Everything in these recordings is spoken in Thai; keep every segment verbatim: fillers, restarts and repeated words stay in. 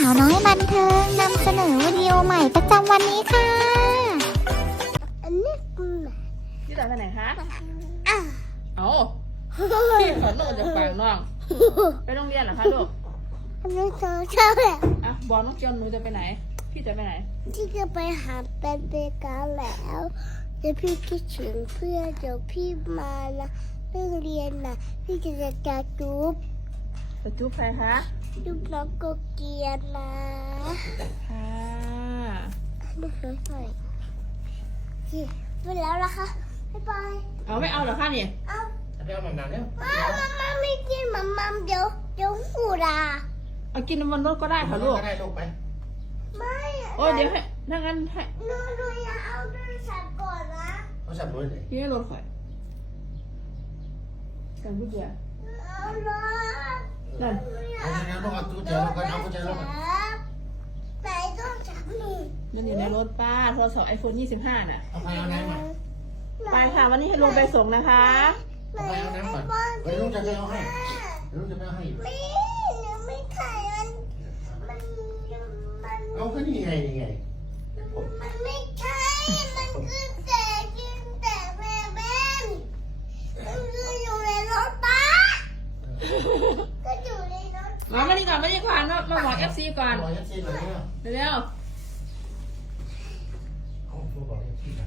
าวน้อยบันเทิงนำเสนอวิดีโอใหม่ประจำวันนี้ค่ะอันนี้กูพี่ต่อไปไหนคะอ่ะเอาพี่ขอโทษจากปากน้องไปโรงเรียนเหรอคะลูกอันนี้เธอชอบแหละอ่ะบอลน้องเจียนหนูจะไปไหนพี่จะไปไหนที่จะไปหาเป็นเบกาแล้วเดี๋ยวพี่คิดถึงเพื่อนเดี๋ยวพี่มานะเรื่องเรียนนะพี่จะจะจะจุ๊บจะจุ๊บใครคะจุ๊บน้องโกเกียนนะค่ะไม่เคยใส่ไปแล้วนะคะบ๊ายบายเอาไม่เอาเหรอคะเนี่ยเอาเดี๋ยวมันนานแล้วมามาไม่กินมามาเดี๋ยวเดี๋ยวหูดาเอากินน้ำมันรถก็ได้ค่ะลูกก็ได้ลูกไปไม่โอ้ยเดี๋ยวให้ถ้างั้นให้หนูหนูอยากเอาโทรศัพท์ก่อนนะโทรศัพท์ด้วยเลยพี่ให้รถข่อยกันพี่เดียเอารถนั่นเอาเดี๋ยวลูกเอาตู้เจอแล้วกันเอาตู้เจอแล้วกันไหนต้องจับนี่นั่นอยู่ในรถป้าโทรศัพท์ไอโฟนยี่สิบห้าน่ะเอาไปเอาน้ำมาไปค่ะวันนี้ให้ลุงไปส่งนะคะเอาไปเอาน้ำก่อนเดี๋ยวลูกจะไปเอาให้เดี๋ยวลูกจะไปเอาให้ไม่หนูไม่ถ่ายมันมันมันเอาก็นี่ไงนี่ไงมันไม่ใช่มันคือแต่กินแต่แม่แม่มันคืออยู่ในรถป้าก็อยู่ในรถมามาดีก่อนมาดีก่อนมาบอกเอฟซีก่อนบอกเอฟซีหน่อยเร็วเร็วโอ้โหบอกเอฟซีนะ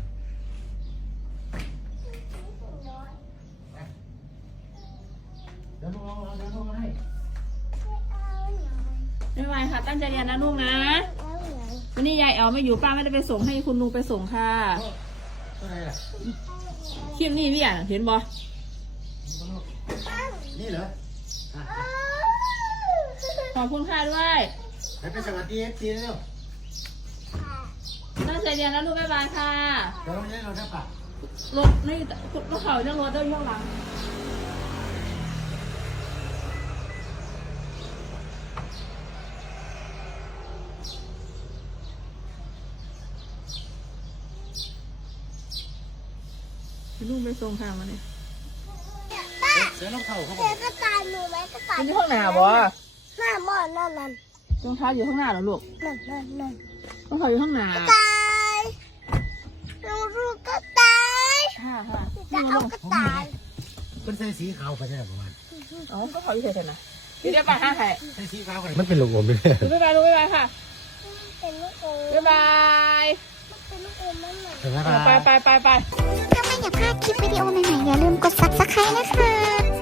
เดี๋ยวลูกเอาเดี๋ยวลูกเอาให้ไม่ไหวค่ะตั้งใจเรียนนะลูกนะวันนี้ยายแอลไม่อยู่ป้าไม่ได้ไปส่งให้คุณลุงไปส่งค่ะอะไรล่ะคลิปนี้พี่อ่ะเห็นบอนี่เหรอขอบคุณค่ะด้วยให้ไปสวัสดีเอฟซีเร็วตั้งใจเรียนนะลูกบ๊ายบายค่ะเดี๋ยวเราได้เราได้ปะรถนี่รถเขาเรื่องรถได้ย่องหลังลูกไปส่งทางมาเนี่ยเสือน้องเข่าเขาบอกเสือกระต่ายหนูไหมกระต่ายอยู่ห้องหน้าบ่หน้าหม้อนั่นนั่นรองเท้าอยู่ข้างหน้าเหรอลูกนั่นนั่นนั่นรองเท้าอยู่ข้างหน้ากระต่ายหนูรู้กระต่ายฮ่าฮ่าจะเอากระต่ายเป็นเส้นสีขาวไปใช่ไหมประมาณอ๋อก็เขาอยู่เฉยๆนะพี่เดี๋ยวไปห้าแห่เส้นสีขาวกันมันเป็นลูกอมไปเลยบ๊ายบายลูกบ๊ายบายค่ะเป็นลูกอมบ๊ายบายเป็นลูกอมนั่นแหละไปไปไปไปถ้าไม่อยากพลาดคลิปวิดีโอใหม่ๆอย่าลืมกดซับสไครต์นะคะ